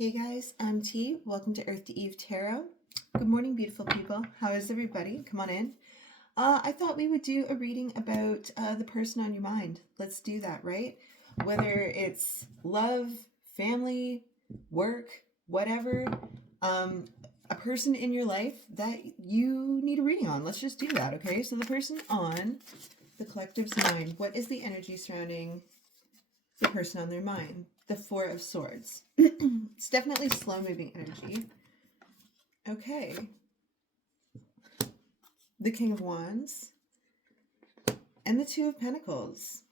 Hey guys, I'm T. Welcome to Earth to Eve Tarot. Good morning, beautiful people. How is everybody? Come on in. I thought we would do a reading about the person on your mind. Let's do that, right? Whether it's love, family, work, whatever, a person in your life that you need a reading on. Let's just do that, okay? So the person on the collective's mind, what is the energy surrounding the person on their mind? The Four of Swords. It's definitely slow-moving energy. Okay. The King of Wands. And the Two of Pentacles.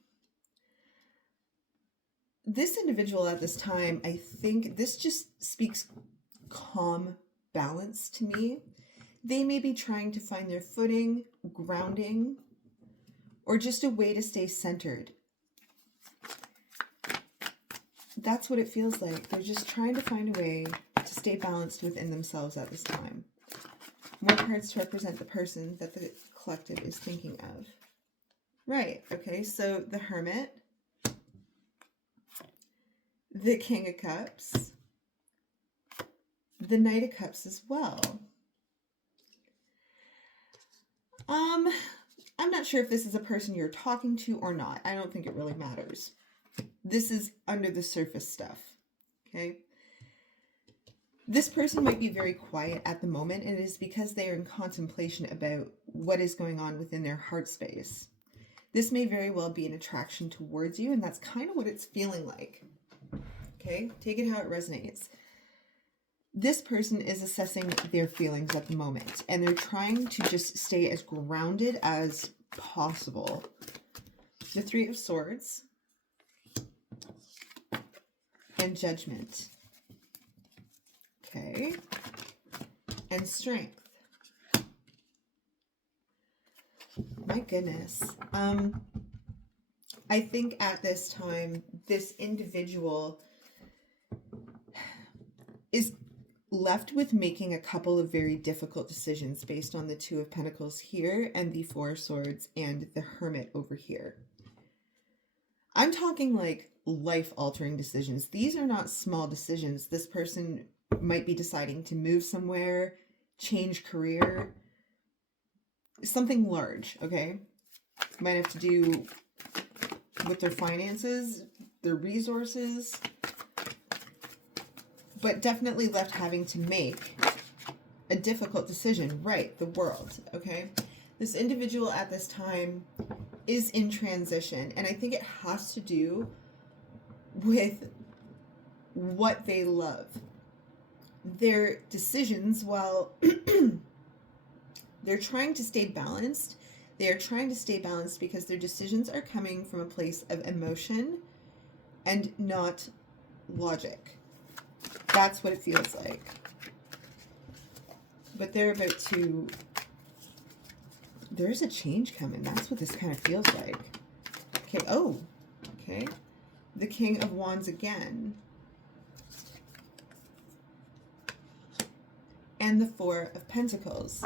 This individual at this time, I think this just speaks calm balance to me. They may be trying to find their footing, grounding, or just a way to stay centered. That's what it feels like. They're just trying to find a way to stay balanced within themselves at this time. More cards to represent the person that the collective is thinking of. Right, okay, so the Hermit, the King of Cups, the Knight of Cups as well. I'm not sure if this is a person you're talking to or not. I don't think it really matters. This is under the surface stuff, okay? This person might be very quiet at the moment, and it is because they are in contemplation about what is going on within their heart space. This may very well be an attraction towards you, and that's kind of what it's feeling like. Okay, take it how it resonates. This person is assessing their feelings at the moment, and they're trying to just stay as grounded as possible. The Three of Swords and Judgment. Okay, and Strength. My goodness. I think at this time, this individual is left with making a couple of very difficult decisions based on the Two of Pentacles here and the Four of Swords and the Hermit over here. I'm talking like life-altering decisions. These are not small decisions. This person might be deciding to move somewhere, change career, something large, okay? Might have to do with their finances, their resources, but definitely left having to make a difficult decision. Right, the world, okay? This individual at this time is in transition, and I think it has to do with what they love. Their decisions, while they're trying to stay balanced, they are trying to stay balanced because their decisions are coming from a place of emotion and not logic. That's what it feels like. But they're about to... There's a change coming. That's what this kind of feels like. Okay, oh, okay. The King of Wands again. And the Four of Pentacles.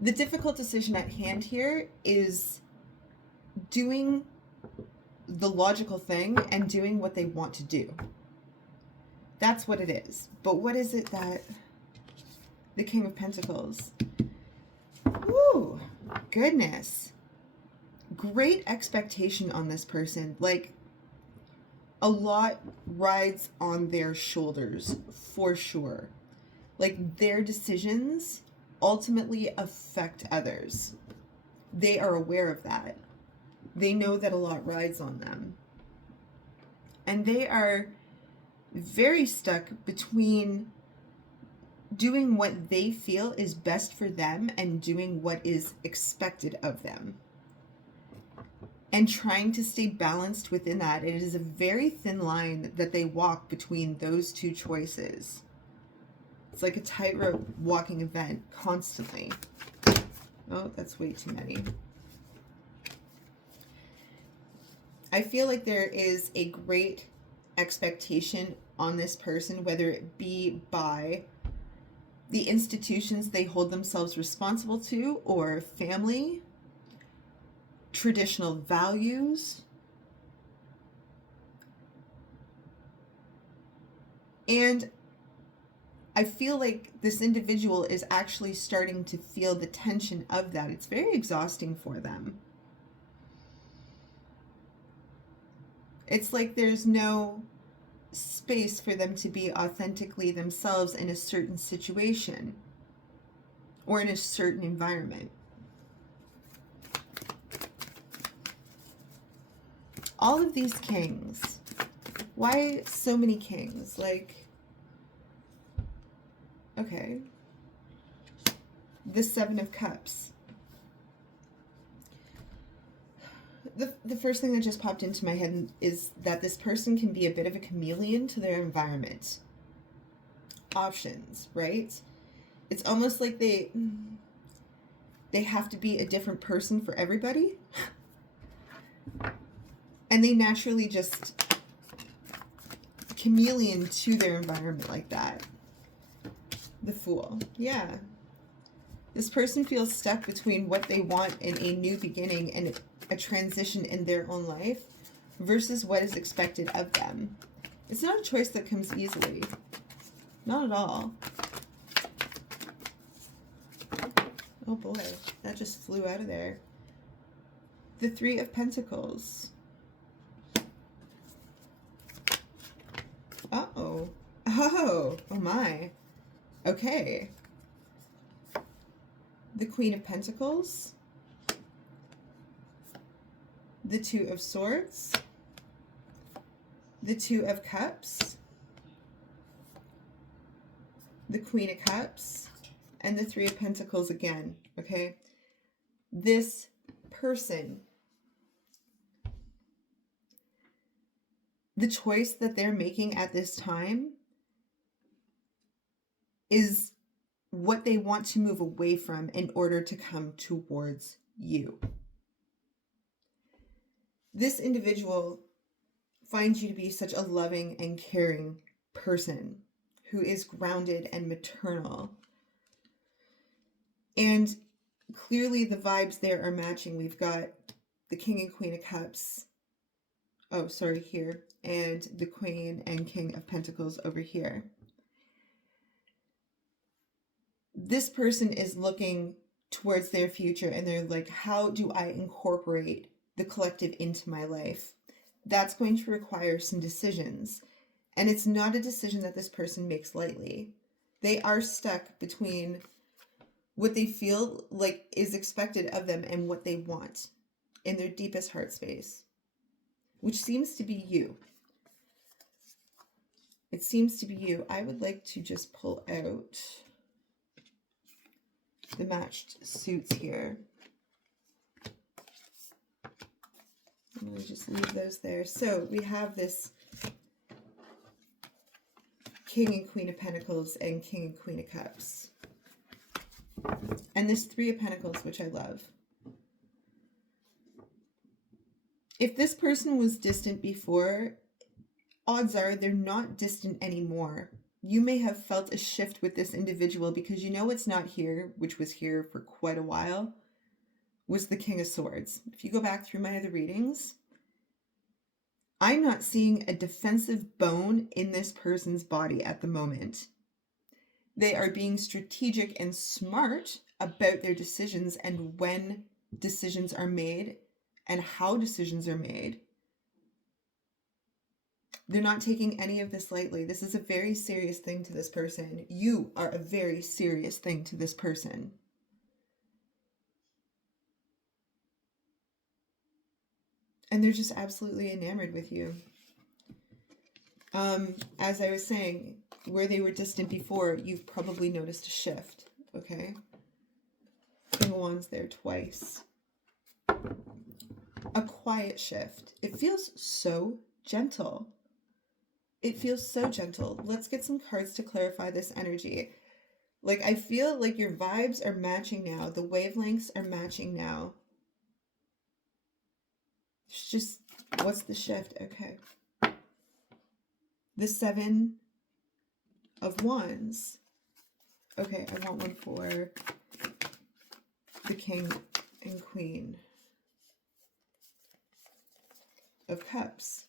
The difficult decision at hand here is doing the logical thing and doing what they want to do. That's what it is. But what is it that the King of Pentacles? Ooh, goodness. Great expectation on this person. Like, a lot rides on their shoulders, for sure. Like, their decisions ultimately affect others. They are aware of that. They know that a lot rides on them. And they are very stuck between doing what they feel is best for them and doing what is expected of them. And trying to stay balanced within that. It is a very thin line that they walk between those two choices. It's like a tightrope walking event constantly. Oh, that's way too many. I feel like there is a great expectation on this person, whether it be by the institutions they hold themselves responsible to, or family, traditional values, And I feel like this individual is actually starting to feel the tension of that. It's very exhausting for them. It's like there's no space for them to be authentically themselves in a certain situation or in a certain environment. All of these kings. Why so many kings? Like, okay. The Seven of Cups. The first thing that just popped into my head is that this person can be a bit of a chameleon to their environment. Options, right? It's almost like they have to be a different person for everybody. And they naturally just chameleon to their environment like that. The Fool. Yeah. This person feels stuck between what they want in a new beginning and a transition in their own life versus what is expected of them. It's not a choice that comes easily. Not at all. Oh boy, that just flew out of there. The Three of Pentacles. Uh-oh. Oh my. Okay. The Queen of Pentacles. The Two of Swords. The Two of Cups. The Queen of Cups. And the Three of Pentacles again, okay? This person, the choice that they're making at this time is what they want to move away from in order to come towards you. This individual finds you to be such a loving and caring person who is grounded and maternal. And clearly the vibes there are matching. We've got the King and Queen of Cups. Oh, sorry, here. And the Queen and King of Pentacles over here. This person is looking towards their future and they're like, how do I incorporate the collective into my life? That's going to require some decisions. And it's not a decision that this person makes lightly. They are stuck between what they feel like is expected of them and what they want in their deepest heart space, which seems to be you. It seems to be you. I would like to just pull out the matched suits here. I'm going to just leave those there. So we have this King and Queen of Pentacles and King and Queen of Cups. And this Three of Pentacles, which I love. If this person was distant before, odds are they're not distant anymore. You may have felt a shift with this individual because you know what's not here, which was here for quite a while, was the King of Swords. If you go back through my other readings, I'm not seeing a defensive bone in this person's body at the moment. They are being strategic and smart about their decisions and when decisions are made and how decisions are made. They're not taking any of this lightly. This is a very serious thing to this person. You are a very serious thing to this person. And they're just absolutely enamored with you. As I was saying, where they were distant before, you've probably noticed a shift, okay? King of Wands there twice. A quiet shift. It feels so gentle. It feels so gentle. Let's get some cards to clarify this energy. Like, I feel like your vibes are matching now. The wavelengths are matching now. It's just, what's the shift? Okay. The Seven of Wands. Okay, I want one for the King and Queen of Cups.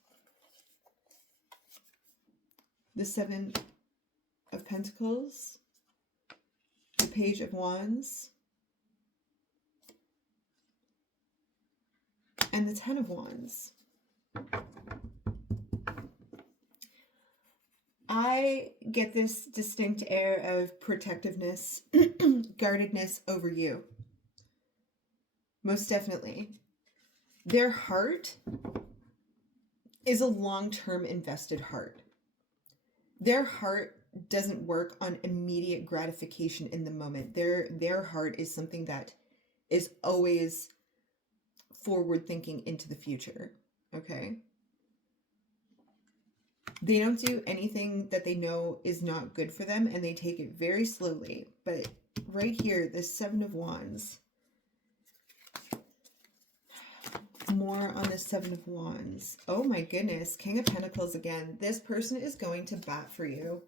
the Seven of Pentacles, the Page of Wands, and the Ten of Wands. I get this distinct air of protectiveness, guardedness over you. Most definitely. Their heart is a long-term invested heart. Their heart doesn't work on immediate gratification in the moment. Their heart is something that is always forward thinking into the future. Okay? They don't do anything that they know is not good for them, and they take it very slowly. But right here, the Seven of Wands. More on the Seven of Wands. Oh my goodness. King of Pentacles again. This person is going to bat for you.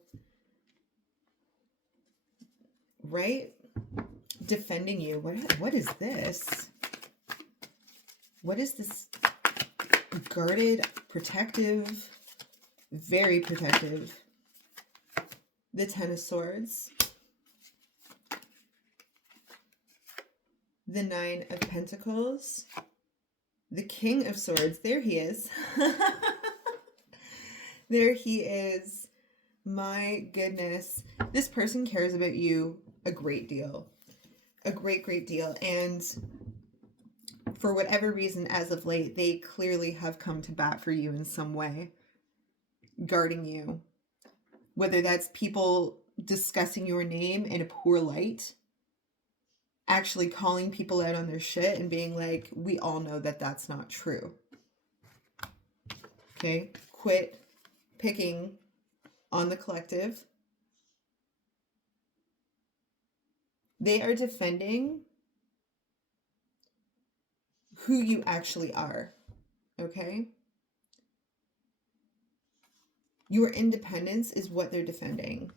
Right? Defending you. What is this? What is this? Guarded, protective, very protective. The Ten of Swords. The Nine of Pentacles. The King of Swords. There he is. There he is. My goodness. This person cares about you a great deal. A great, great deal. And for whatever reason, as of late, they clearly have come to bat for you in some way. Guarding you. Whether that's people discussing your name in a poor light. Actually calling people out on their shit and being like, we all know that that's not true. Okay? Quit picking on the collective. They are defending who you actually are. Okay? Your independence is what they're defending.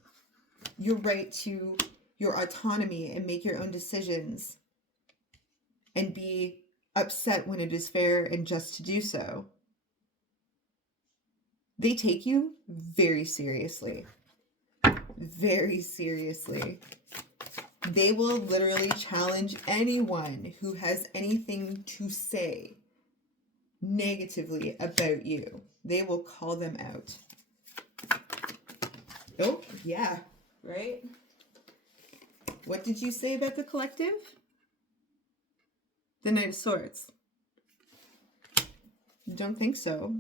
Your right to your autonomy and make your own decisions and be upset when it is fair and just to do so. They take you very seriously. Very seriously. They will literally challenge anyone who has anything to say negatively about you. They will call them out. Oh, yeah, right? What did you say about the collective? The Knight of Swords. Don't think so.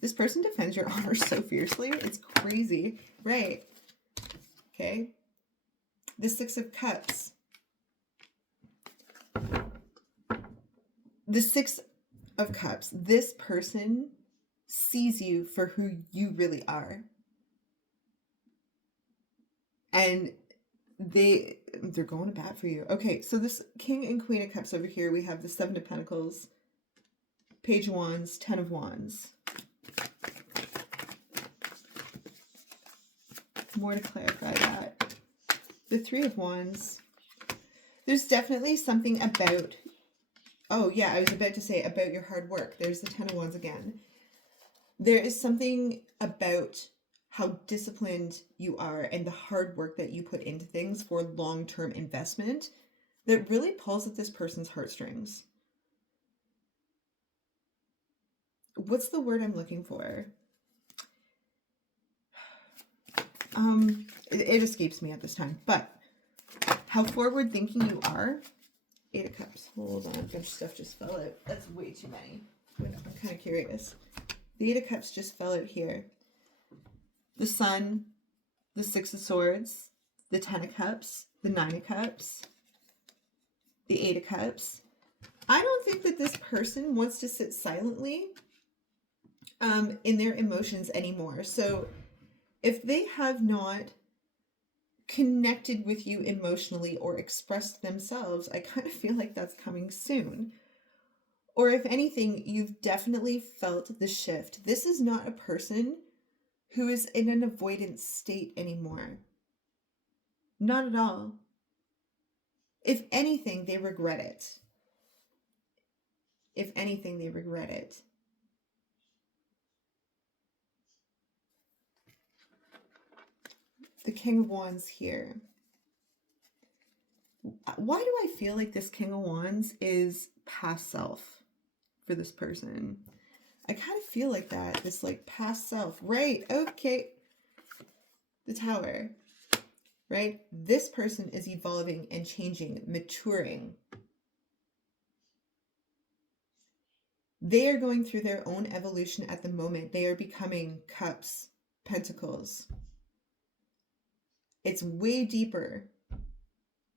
This person defends your honor so fiercely. It's crazy. Right. Okay. The Six of Cups. The Six of Cups. This person sees you for who you really are. And they're going to bat for you. Okay, so this King and Queen of Cups over here, we have the Seven of Pentacles, Page of Wands, Ten of Wands. More to clarify that. The Three of Wands. There's definitely something about, oh yeah, I was about to say about your hard work. There's the Ten of Wands again. There is something about how disciplined you are and the hard work that you put into things for long-term investment that really pulls at this person's heartstrings. What's the word I'm looking for? It escapes me at this time, but how forward-thinking you are. Eight of Cups. Hold on, a bunch of stuff just fell out. That's way too many. Wait, I'm kind of curious. The Eight of Cups just fell out here. The Sun, the Six of Swords, the Ten of Cups, the Nine of Cups, the Eight of Cups. I don't think that this person wants to sit silently in their emotions anymore. So if they have not connected with you emotionally or expressed themselves, I kind of feel like that's coming soon. Or if anything, you've definitely felt the shift. This is not a person who is in an avoidance state anymore. Not at all. If anything, they regret it. If anything, they regret it. the King of Wands here. Why do I feel like this King of Wands is past self for this person? I kind of feel like that. This like past self. Right. Okay. The Tower. Right? This person is evolving and changing, maturing. They are going through their own evolution at the moment. They are becoming Cups, Pentacles. It's way deeper.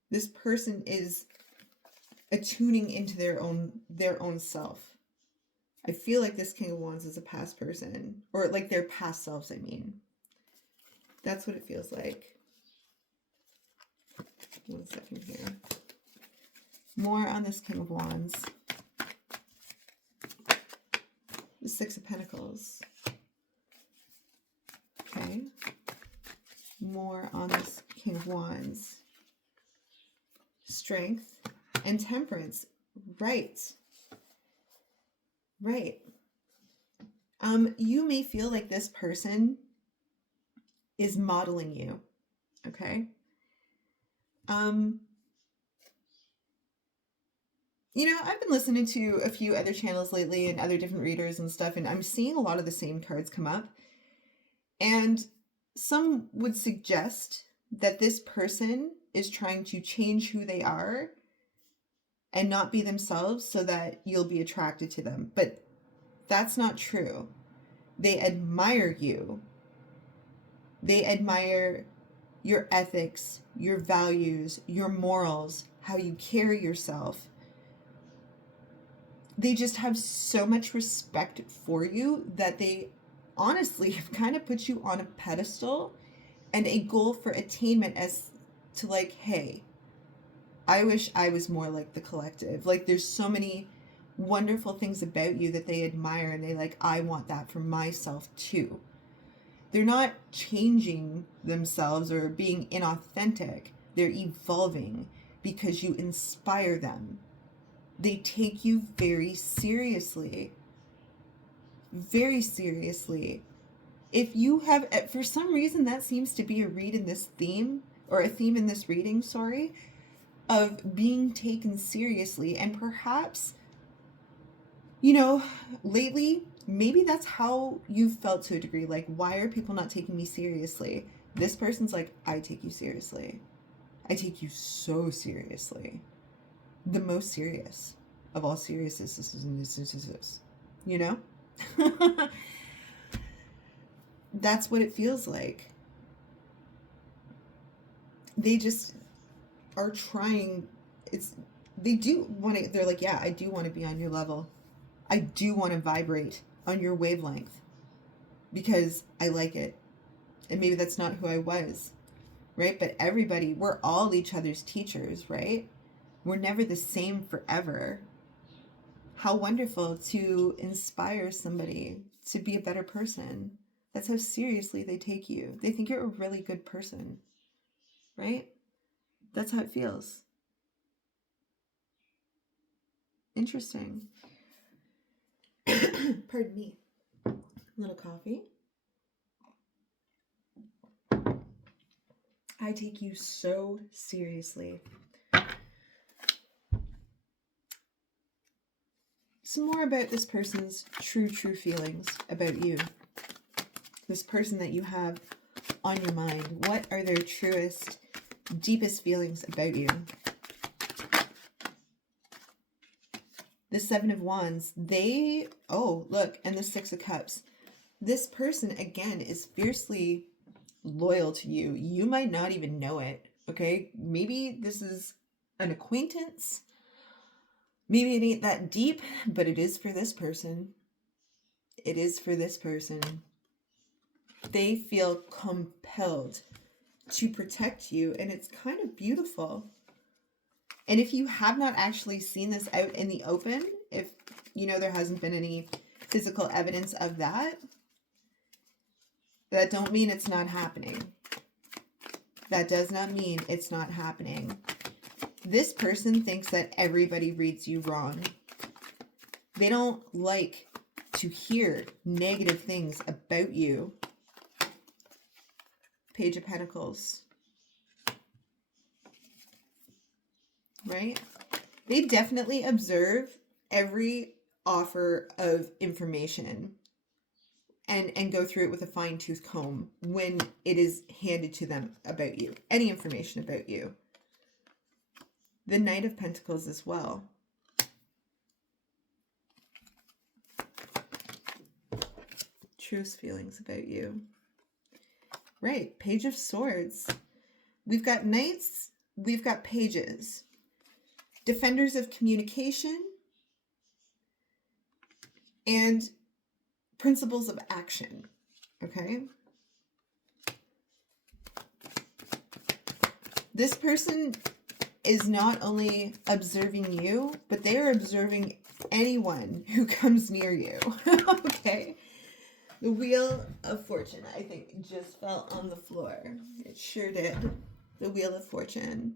This person is attuning into their own self. I feel like this King of Wands is a past person, or like their past selves, I mean. That's what it feels like. 1 second here. More on this King of Wands. The Six of Pentacles. Okay. More on this King of Wands. Strength and Temperance. Right. Right. You may feel like this person is modeling you. Okay. You know, I've been listening to a few other channels lately and other different readers and stuff, and I'm seeing a lot of the same cards come up. And some would suggest that this person is trying to change who they are and not be themselves so that you'll be attracted to them. But that's not true. They admire you. They admire your ethics, your values, your morals, how you carry yourself. They just have so much respect for you that they honestly have kind of put you on a pedestal and a goal for attainment as to like, hey, I wish I was more like the collective. Like there's so many wonderful things about you that they admire and they like, I want that for myself too. They're not changing themselves or being inauthentic. They're evolving because you inspire them. They take you very seriously. Very seriously. If you have, for some reason, that seems to be a read in this theme, or a theme in this reading, sorry, of being taken seriously. And perhaps, you know, lately, maybe that's how you've felt to a degree. Like, why are people not taking me seriously? This person's like, I take you seriously. I take you so seriously. The most serious of all seriousness, you know? That's what it feels like. They just are trying. They do want to, they're like, yeah, I do want to be on your level. I do want to vibrate on your wavelength because I like it. And maybe that's not who I was, right? But everybody, we're all each other's teachers, right? We're never the same forever. How wonderful to inspire somebody to be a better person. That's how seriously they take you. They think you're a really good person, right? That's how it feels. Interesting. Pardon me. A little coffee. I take you so seriously. Some more about this person's true feelings about you. This person that you have on your mind. What are their truest, deepest feelings about you? The Seven of Wands. Oh, look, and the Six of Cups. This person, again, is fiercely loyal to you. You might not even know it, okay? Maybe this is an acquaintance. Maybe it ain't that deep, but it is for this person. It is for this person. They feel compelled to protect you, and it's kind of beautiful. And if you have not actually seen this out in the open, if you know there hasn't been any physical evidence of that, that don't mean it's not happening. That does not mean it's not happening. This person thinks that everybody reads you wrong. They don't like to hear negative things about you. Page of Pentacles. Right? They definitely observe every offer of information and go through it with a fine-tooth comb when it is handed to them about you. Any information about you. The Knight of Pentacles as well. Truest feelings about you. Right, Page of Swords. We've got knights, we've got pages. Defenders of communication and principles of action. Okay? This person is not only observing you, but they are observing anyone who comes near you. Okay? The Wheel of Fortune, I think, just fell on the floor. It sure did. The Wheel of Fortune.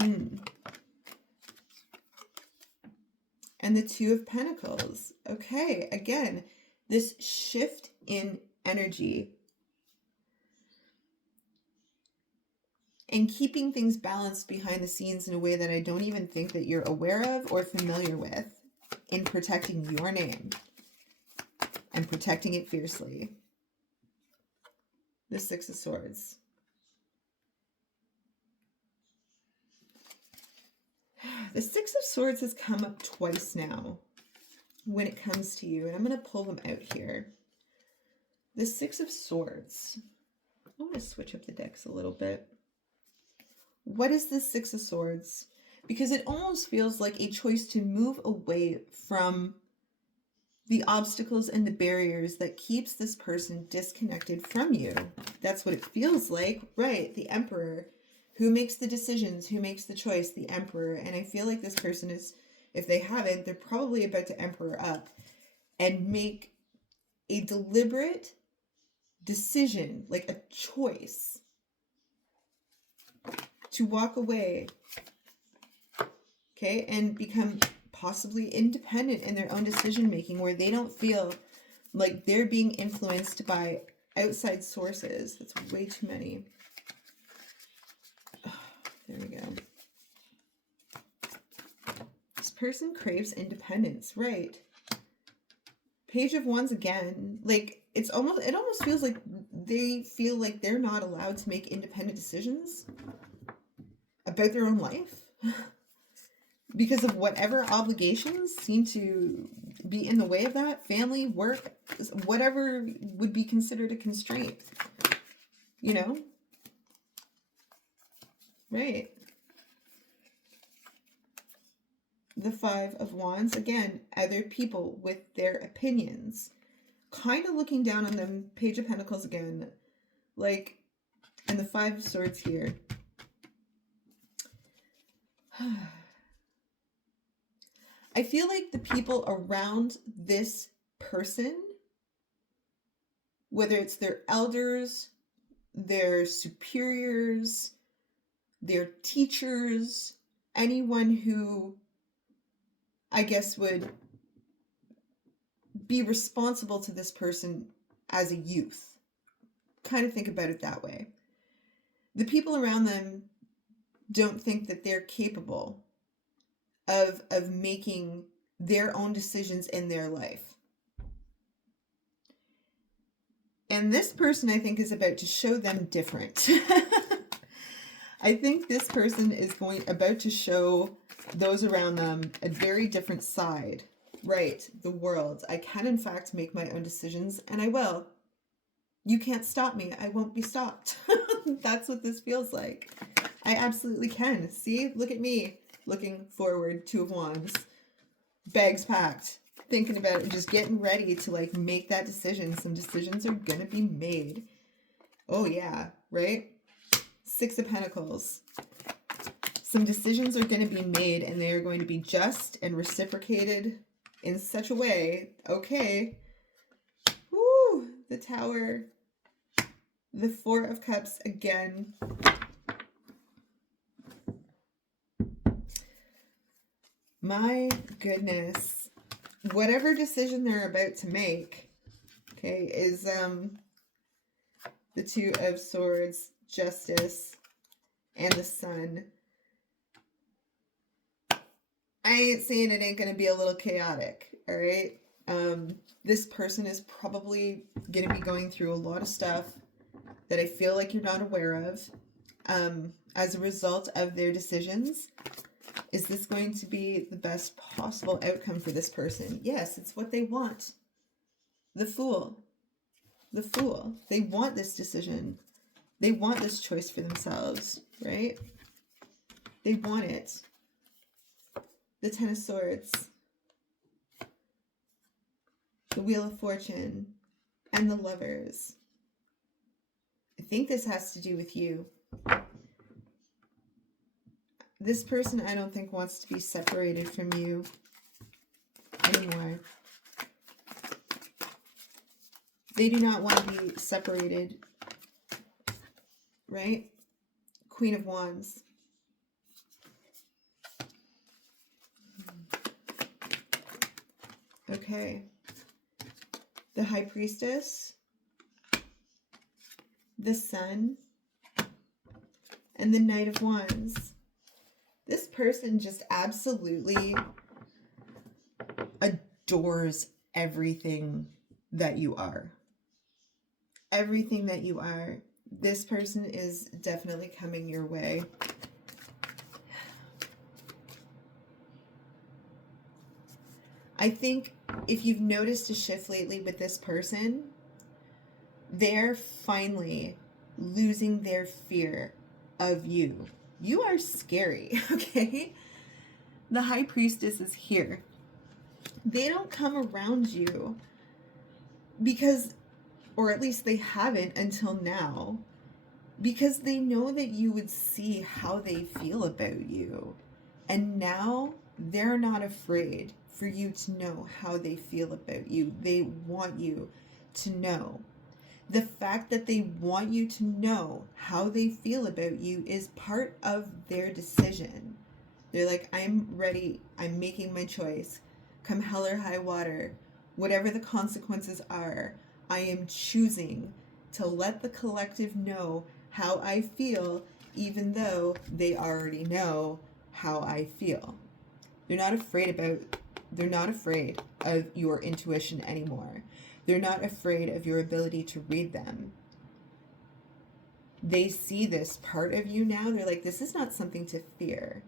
And the Two of Pentacles. Okay, again, this shift in energy. And keeping things balanced behind the scenes in a way that I don't even think that you're aware of or familiar with in protecting your name. And protecting it fiercely. The Six of Swords. The Six of Swords has come up twice now when it comes to you. And I'm going to pull them out here. The Six of Swords. I want to switch up the decks a little bit. What is the Six of Swords? Because it almost feels like a choice to move away from the obstacles and the barriers that keeps this person disconnected from you. That's what it feels like. Right, the Emperor. Who makes the decisions? Who makes the choice? The Emperor. And I feel like this person is, if they haven't, they're probably about to Emperor up and make a deliberate decision, like a choice, to walk away, okay, and become possibly independent in their own decision making, where they don't feel like they're being influenced by outside sources. That's way too many. Oh, there we go. This person craves independence, right? Page of Wands again. Like it almost feels like they feel like they're not allowed to make independent decisions about their own life. Because of whatever obligations seem to be in the way of that. Family, work, whatever would be considered a constraint. You know? Right. The Five of Wands. Again, other people with their opinions. Kind of looking down on them. Page of Pentacles again. Like, and the Five of Swords here. I feel like the people around this person, whether it's their elders, their superiors, their teachers, anyone who I guess would be responsible to this person as a youth. Kind of think about it that way. The people around them don't think that they're capable of making their own decisions in their life. And this person, I think, is about to show them different. I think this person is about to show those around them a very different side. Right, the world. I can, in fact, make my own decisions, and I will. You can't stop me. I won't be stopped. That's what this feels like. I absolutely can. See? Look at me. Looking forward, Two of Wands. Bags packed. Thinking about it, just getting ready to like make that decision. Some decisions are gonna be made. Oh yeah, right? Six of Pentacles. Some decisions are gonna be made and they are going to be just and reciprocated in such a way. Okay. Woo! The Tower. The Four of Cups again. My goodness. Whatever decision they're about to make, okay, is the Two of Swords, Justice, and the Sun. I ain't saying it ain't going to be a little chaotic, all right? This person is probably going to be going through a lot of stuff that I feel like you're not aware of as a result of their decisions. Is this going to be the best possible outcome for this person? Yes, it's what they want. The Fool. The Fool. They want this decision. They want this choice for themselves, right? They want it. The Ten of Swords. The Wheel of Fortune. And the Lovers. I think this has to do with you. This person, I don't think, wants to be separated from you anymore. They do not want to be separated, right? Queen of Wands. Okay. The High Priestess. The Sun. And the Knight of Wands. This person just absolutely adores everything that you are. Everything that you are. This person is definitely coming your way. I think if you've noticed a shift lately with this person, they're finally losing their fear of you. You are scary, okay? The High Priestess is here. They don't come around you because, or at least they haven't until now, because they know that you would see how they feel about you. And now they're not afraid for you to know how they feel about you. They want you to know. The fact that they want you to know how they feel about you is part of their decision. They're like, I'm ready. I'm making my choice. Come hell or high water. Whatever the consequences are, I am choosing to let the collective know how I feel, even though they already know how I feel. They're not afraid of your intuition anymore. They're not afraid of your ability to read them. They see this part of you now. They're like, this is not something to fear.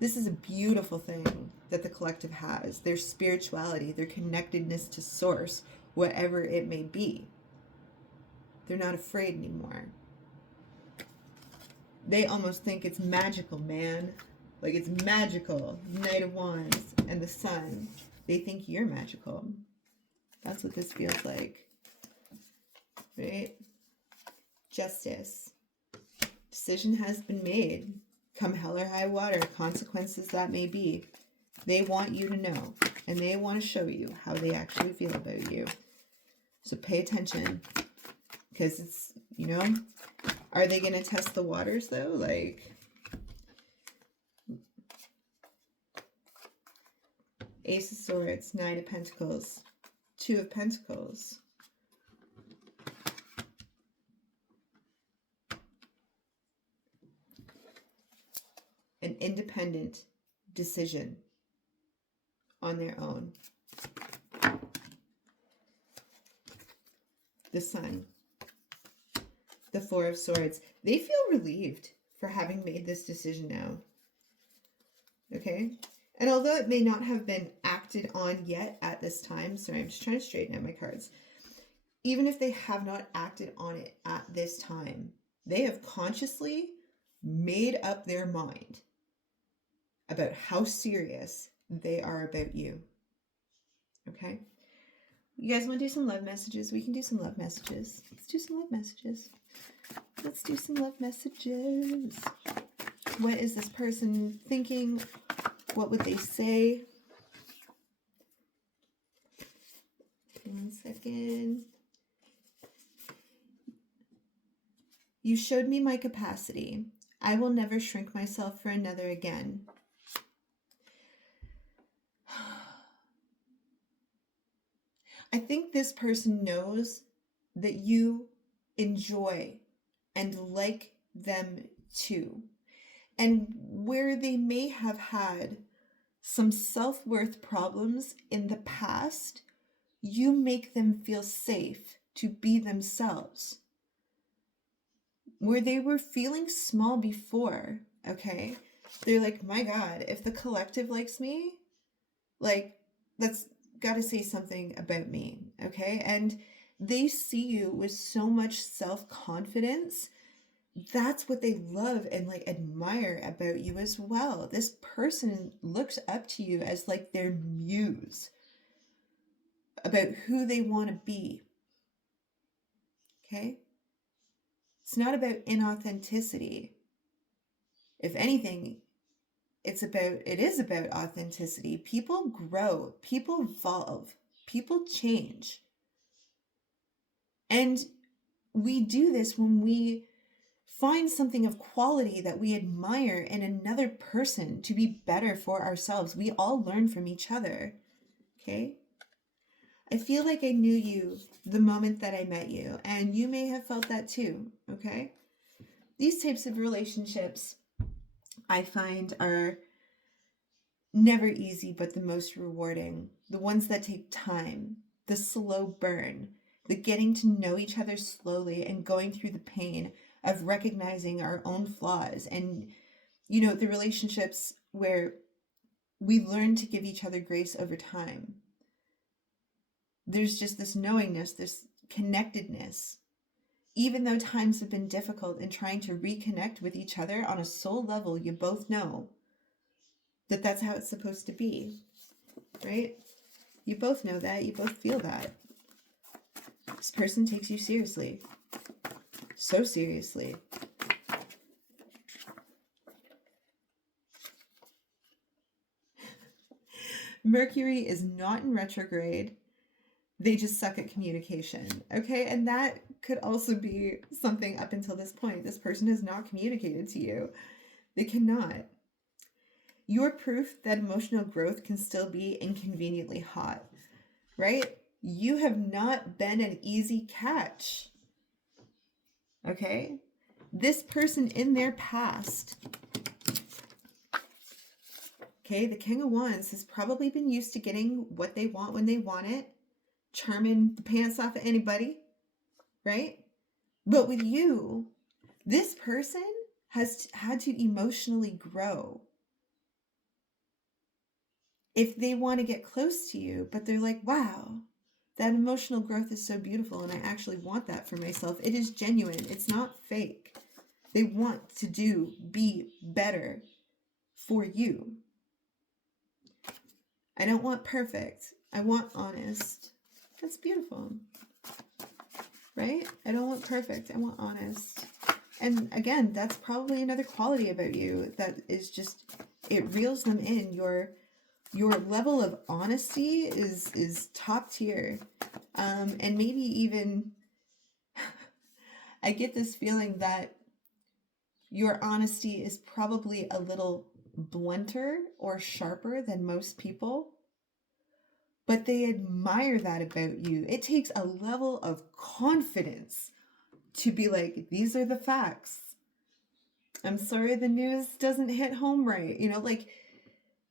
This is a beautiful thing that the collective has. Their spirituality, their connectedness to source, whatever it may be. They're not afraid anymore. They almost think it's magical, man. Like, it's magical. Knight of Wands and the Sun. They think you're magical. That's what this feels like. Right? Justice. Decision has been made. Come hell or high water, consequences that may be. They want you to know. And they want to show you how they actually feel about you. So pay attention. Because it's, you know, are they going to test the waters though? Like, Ace of Swords, Nine of Pentacles, Two of Pentacles. An independent decision on their own. The Sun. The Four of Swords. They feel relieved for having made this decision now. Okay? And although it may not have been acted on yet at this time, sorry, I'm just trying to straighten out my cards. Even if they have not acted on it at this time, they have consciously made up their mind about how serious they are about you. Okay? You guys want to do some love messages? We can do some love messages. Let's do some love messages. Let's do some love messages. What is this person thinking? What would they say? One second. You showed me my capacity. I will never shrink myself for another again. I think this person knows that you enjoy and like them too. And where they may have had some self-worth problems in the past, you make them feel safe to be themselves. Where they were feeling small before, okay, they're like, my God, if the collective likes me, like, that's got to say something about me, okay? And they see you with so much self-confidence. That's what they love and like admire about you as well. This person looks up to you as like their muse about who they want to be. Okay? It's not about inauthenticity. If anything, it is about authenticity. People grow, people evolve, people change. And we do this when we find something of quality that we admire in another person to be better for ourselves. We all learn from each other. Okay? I feel like I knew you the moment that I met you, and you may have felt that too. Okay? These types of relationships I find are never easy, but the most rewarding. The ones that take time, the slow burn, the getting to know each other slowly and going through the pain of recognizing our own flaws, and the relationships where we learn to give each other grace over time. There's just this knowingness, this connectedness, even though times have been difficult, in trying to reconnect with each other on a soul level. You both know that that's how it's supposed to be, right? You both know that, you both feel that. This person takes you seriously. So seriously. Mercury is not in retrograde. They just suck at communication. Okay? And that could also be something up until this point. This person has not communicated to you. They cannot. You're proof that emotional growth can still be inconveniently hot, right? You have not been an easy catch. Okay? This person in their past, okay, the King of Wands has probably been used to getting what they want when they want it, charming the pants off of anybody, right? But with you, this person has had to emotionally grow. If they want to get close to you, but they're like, wow, that emotional growth is so beautiful and I actually want that for myself. It is genuine. It's not fake. They want to be better for you. I don't want perfect. I want honest. That's beautiful. Right? I don't want perfect. I want honest. And again, that's probably another quality about you that is just, it reels them in. Your level of honesty is top tier. And maybe even, I get this feeling that your honesty is probably a little blunter or sharper than most people, but they admire that about you. It takes a level of confidence to be like, these are the facts. I'm sorry the news doesn't hit home right. Like,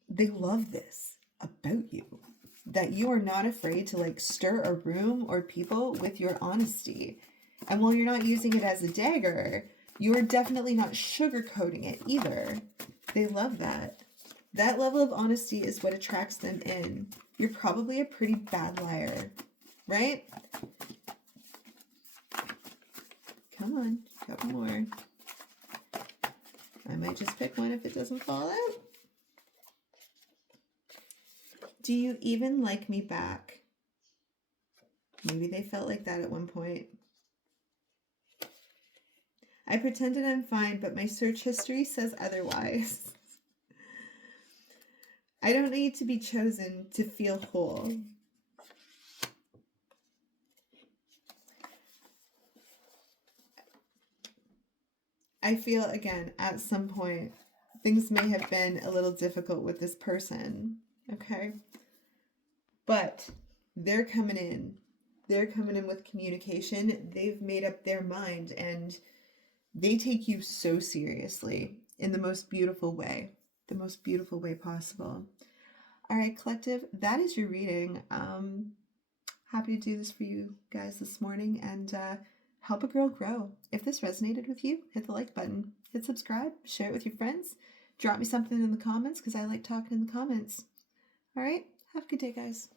they love this about you, that you are not afraid to like stir a room or people with your honesty. And while you're not using it as a dagger, you are definitely not sugarcoating it either. They love that. That level of honesty is what attracts them in. You're probably a pretty bad liar, right? Come on, a couple more. I might just pick one if it doesn't fall out. Do you even like me back? Maybe they felt like that at one point. I pretended I'm fine, but my search history says otherwise. I don't need to be chosen to feel whole. I feel, again, at some point, things may have been a little difficult with this person, okay? But they're coming in. they're coming in with communication. They've made up their mind and they take you so seriously in the most beautiful way possible. All right, collective, that is your reading. Happy to do this for you guys this morning and help a girl grow. If this resonated with you, hit the like button, hit subscribe, share it with your friends, drop me something in the comments because I like talking in the comments. All right, have a good day, guys.